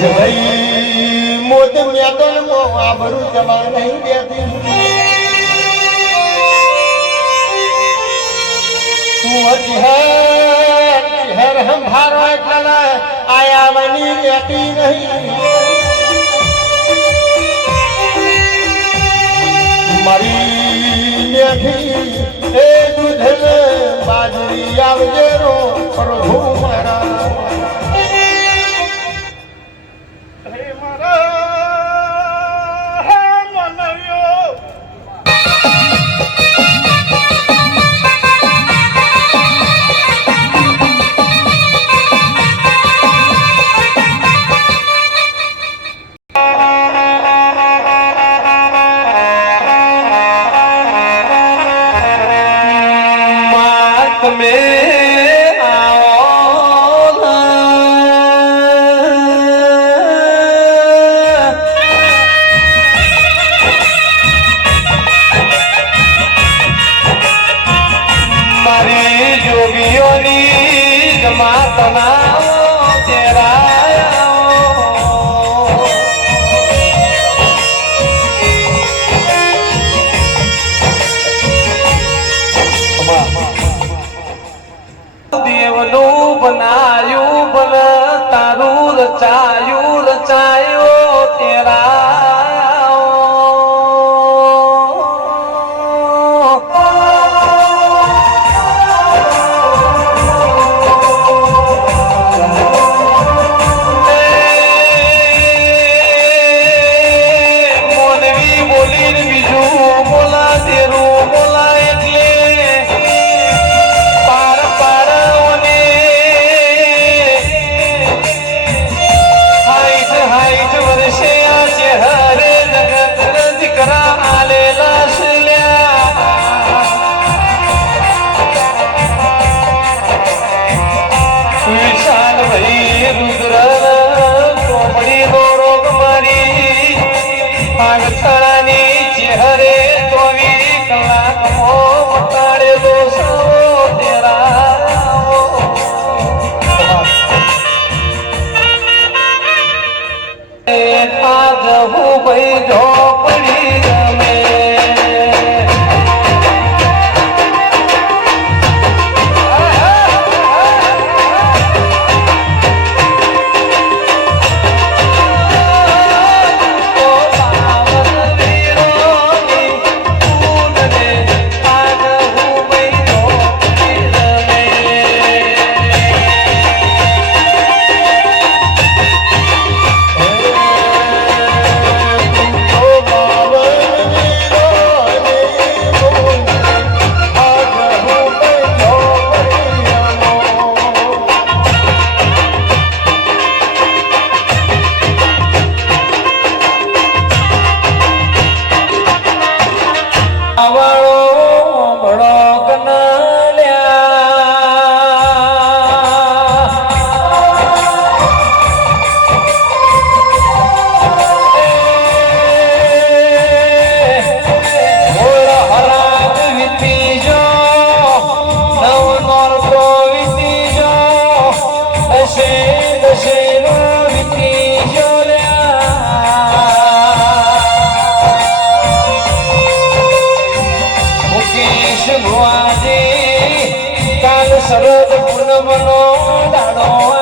છે ભાઈ મોત મેદલ મો આબરૂ જમા નહીં દેતી હેર હમ ભારો એટલા આયા મની દેતી નહીં મારી મેઠી એ દૂધ બાજરી આવજે રો પ્રભુ મારા તણાની ચહેરે ચોવીસ કલાક મો મટાડેલો સવો તેરા શરદ પૂનમનો દાડો